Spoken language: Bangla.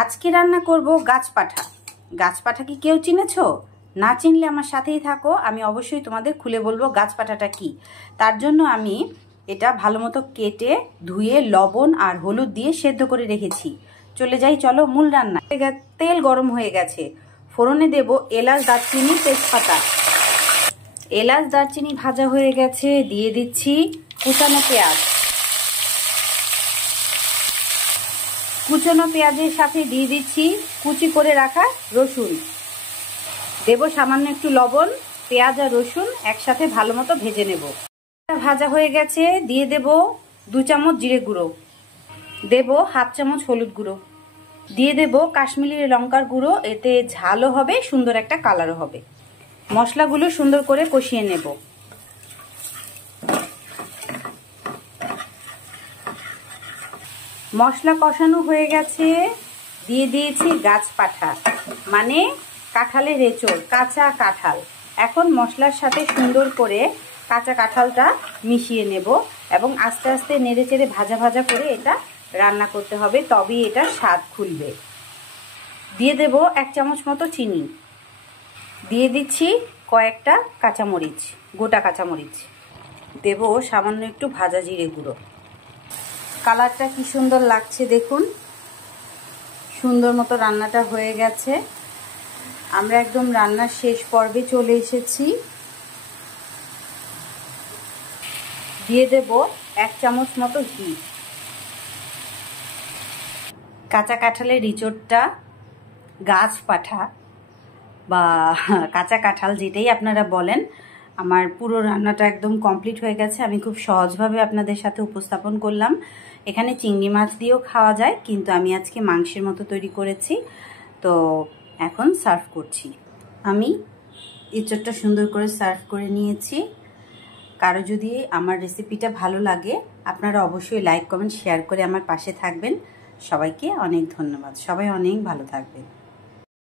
আজকে রান্না করব গাছপাঠা। গাছপাঠা কি কেউ চিনেছো? না চিনলে আমার সাথেই থাকো, আমি অবশ্যই তোমাদের খুলে বলবো গাছপাঠাটা কি। তার জন্য আমি এটা ভালো মতো কেটে ধুয়ে লবণ আর হলুদ দিয়ে সেদ্ধ করে রেখেছি। চলে যাই, চলো মূল রান্না। তেল গরম হয়ে গেছে, ফোড়নে দেব এলাচ, দারচিনি, তেজপাতা। এলাচ দারচিনি ভাজা হয়ে গেছে, দিয়ে দিচ্ছি কুচানো পেঁয়াজ। কুচানো পেঁয়াজের সাথে দিয়ে দিচ্ছি কুচি করে রাখা রসুন। দেব সামান্য একটু লবণ। পেঁয়াজ আর রসুন একসাথে ভালো মতো ভেজে নেব। ভাজা হয়ে গেছে, দিয়ে দেব 2 চামচ জিরে গুঁড়ো, দেব 1/2 চামচ হলুদ গুঁড়ো, দিয়ে দেব কাশ্মীরি লঙ্কার গুঁড়ো। এতে ঝালও হবে, সুন্দর একটা কালারও হবে। মশলাগুলো সুন্দর করে কষিয়ে নেব। মশলা কষানো হয়ে গেছে, দিয়ে দিয়েছি গাছপাঠা, মানে কাঁঠালের এঁচোড়, কাঁচা কাঁঠাল। এখন মশলার সাথে সুন্দর করে কাঁচা কাঁঠালটা মিশিয়ে নেব এবং আস্তে আস্তে নেড়ে চেড়ে ভাজা ভাজা করে এটা রান্না করতে হবে, তবেই এটা স্বাদ খুলবে। দিয়ে দেব 1 চামচ মতো চিনি, দিয়ে দিচ্ছি কয়েকটা কাঁচামরিচ, গোটা কাঁচামরিচ, দেব সামান্য একটু ভাজা জিরে গুঁড়ো। কালারটা কি সুন্দর লাগছে দেখুন, সুন্দর মতো রান্নাটা হয়ে গেছে। আমরা একদম রান্নার শেষ পর্বে চলে এসেছি। দিয়ে দেব 1 চামচ মতো ঘি। কাঁচা কাঁঠালের এঁচোড়টা, গাছপাঠা বা কাঁচা কাঁঠাল যেটাই আপনারা বলেন, আমার পুরো রান্নাটা একদম কমপ্লিট হয়ে গেছে। আমি খুব সহজভাবে আপনাদের সাথে উপস্থাপন করলাম। এখানে চিংড়ি মাছ দিয়েও খাওয়া যায়, কিন্তু আমি আজকে মাংসের মতো তৈরি করেছি। তো এখন সার্ভ করছি। আমি এঁচোড়টা সুন্দর করে সার্ভ করে নিয়েছি। কারো যদি আমার রেসিপিটা ভালো লাগে, আপনারা অবশ্যই লাইক, কমেন্ট, শেয়ার করে আমার পাশে থাকবেন। সবাইকে অনেক ধন্যবাদ। সবাই অনেক ভালো থাকবেন।